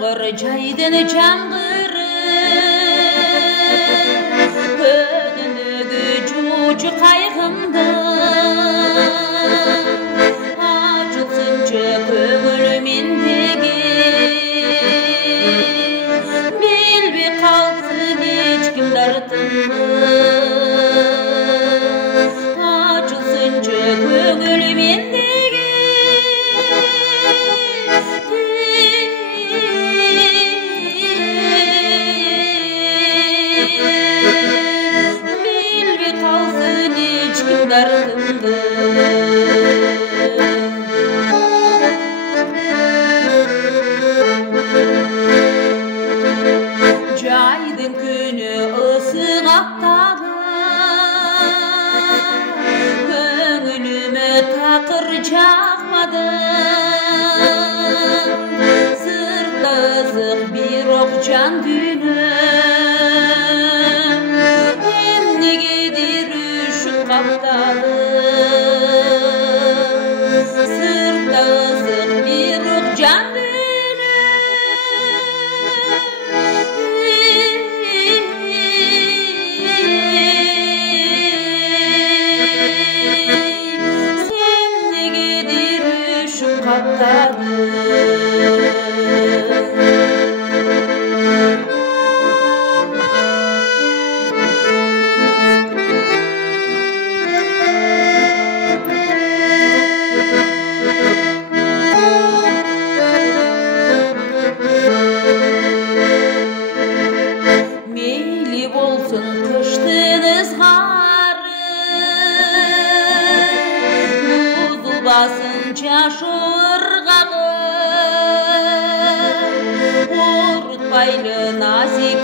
Жаңғыр жайдың жаңғыры, өдінігі жучы қайғымды, ашылсыншы көңілімендегі, белбе қалсын ешкім дартымды, ашылсыншы көңілімендегі. Жайдың күні ысық аптағы, көңіліме тақыр жақпады, сыртта ызық бір оқ жан күні, емнегедер үшік қаптады, сыртта ызық бір оқ жан күні. Мейлі болсын қыштың ызғары, бұзылбасын жашы ырғағы, орытпайлы назик